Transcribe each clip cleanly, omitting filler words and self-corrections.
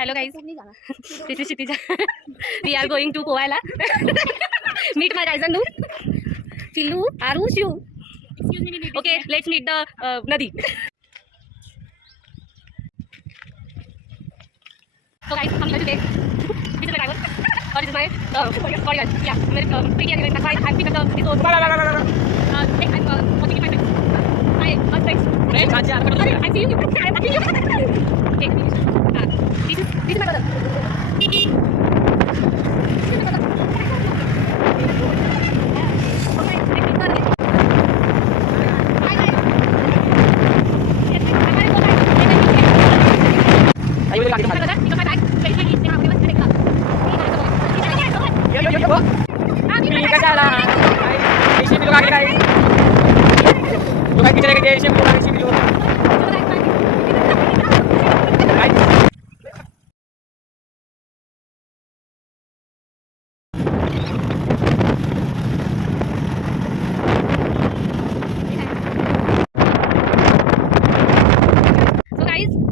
Hello guys, this is Kshitija. We are going to Koala. Meet my Ryzen Noor, Chillu, Aru, Shiu. Excuse me. Okay, let's meet the Nadi. So guys, हम लोग today. This is my driver. Or this is my sorry guys. Yeah, मेरे pretty anyway. That's why I'm picking up this one. I'm watching my friends. My friends. I'm seeing you. I'm seeing you. Okay. This is my brother.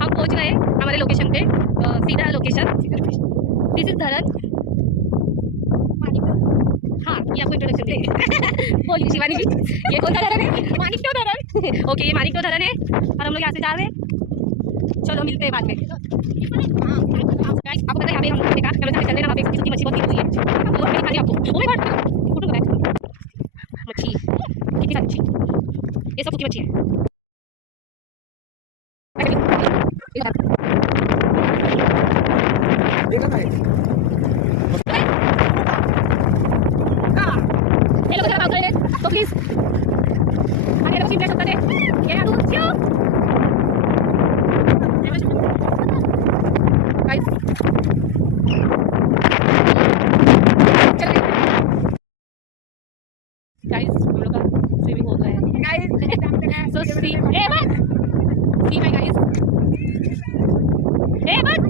हम पहुंच गए हमारे location पे, सीधा location. This is धरन। हाँ, ये आपको इंट्रोडक्शन दे बोलिए शिवानी जी, ये कौन सा धरन है? माणिक्य धरन। ओके, ये माणिक्य धरन है और हम लोग यहाँ से जा रहे हैं। चलो मिलते हैं बाद में। आपको पता है यहाँ पे हम देखा चल रहे ना, वहाँ पे कितनी मच्छी बहुत हुई है। तो मैंने दिखा दिया आपको। ओह माय गॉड, फोटो लगाया मच्छी, कितनी सारी मच्छी, ये सब सूखी मच्छी है। तो प्लीज आगे लोग इंटरेस्ट होता है ये आलू क्यों गाइस हम लोग का स्विमिंग हो गया है गाइस। सो सी ए बस सी माय गाइस ए बस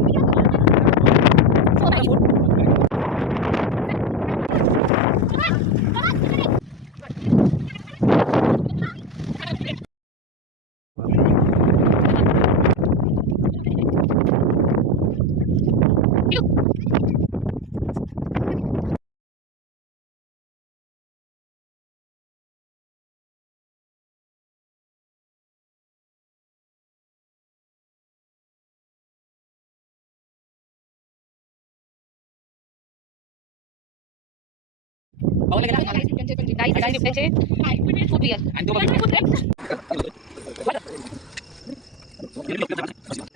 Food real.